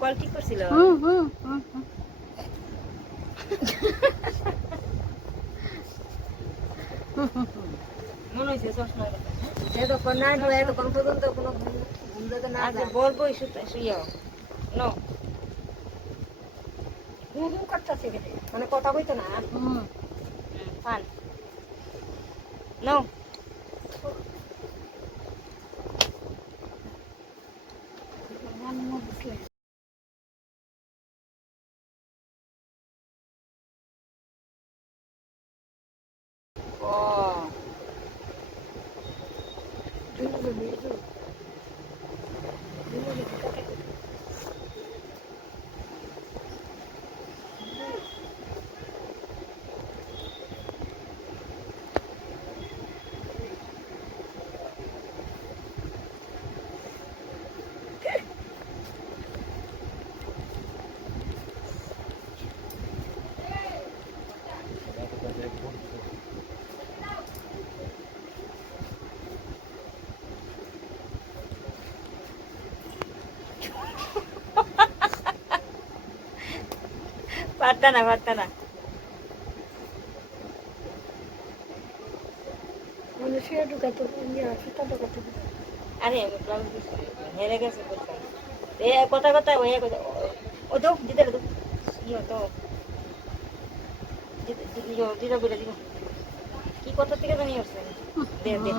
call ঠিক করছিল মনে হয়েছে চশমার কথা এতক্ষণ না এতক্ষণ পর্যন্ত কোনো ঘুম যেতে না আচ্ছা বলবো শুইয়াও নো ঘুম করতেছে মানে কথা কইতো না ফান নো ও পারতা না মানুষের ঢুকাতো সুতা ঢুকাতো আরে আমি ব্লাউজ দিছি হেরে গেছে বলতাম এ কথা কথা ও তো দিতে তো ইয়ে তো দিদা বলে দিব কি কথা থেকে জানি আসছে দে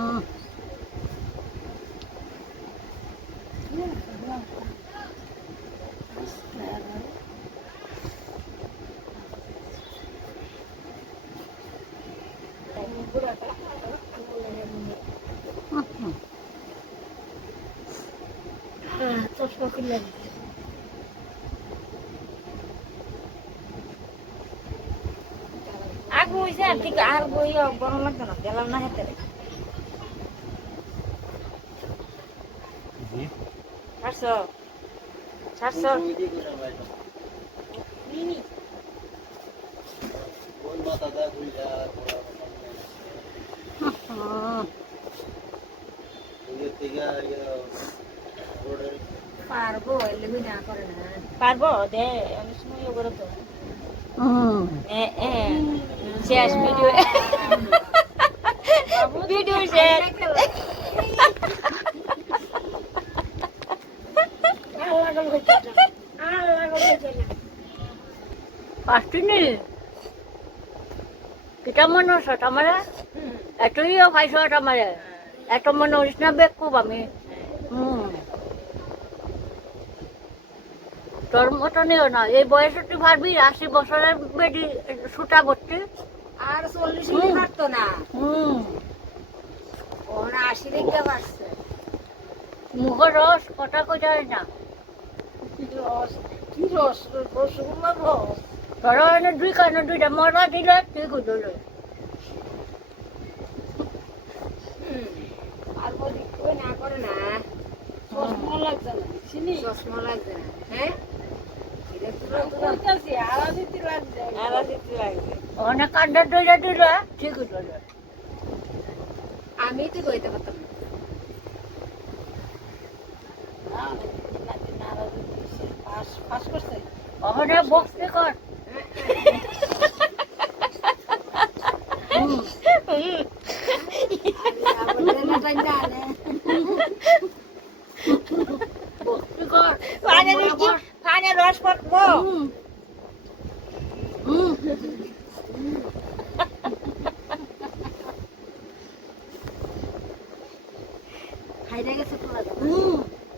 চশমা খুললেন আগ হইছে ঠিক আর বই গরম লাগতো না গেলাম না হেতে ছাড়ছো পারবো এলে না করে না পারবো দে অনেক সময় করে তো শেষ ভিডিও শেষ পাঁচটি কিটা মনে হচ্ছে আমার এতইও পাইছ আমার এত মনে হইস না বেগ খুব আমি তোর মতনেও না এই বয়সে তুই পারবি 80 বছরের বেডি সুতা ভর্তি আর 40 পারতো না ওরা 80 রেখে পারছে মুখ রস কথা কই যায় না কি রস রসগোল্লা রস ধরো এনে দুই কানে দুইটা মরা দিলে ঠিক হইল আর বলি কই না করে না চশমা লাগছে না চিনি চশমা লাগছে না হ্যাঁ অনেক কান্ডার দইরা দিলে ঠিক হইল আমি তো কইতে পারতাম ওখানে বক্সে কর পানে রস পড়বো হাইরা গেছে তোরা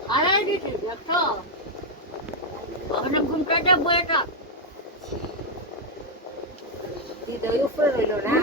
হারাই দিছি দেখো ওখানে ঘুমটাটা বইটা দিদা উপরে রইল না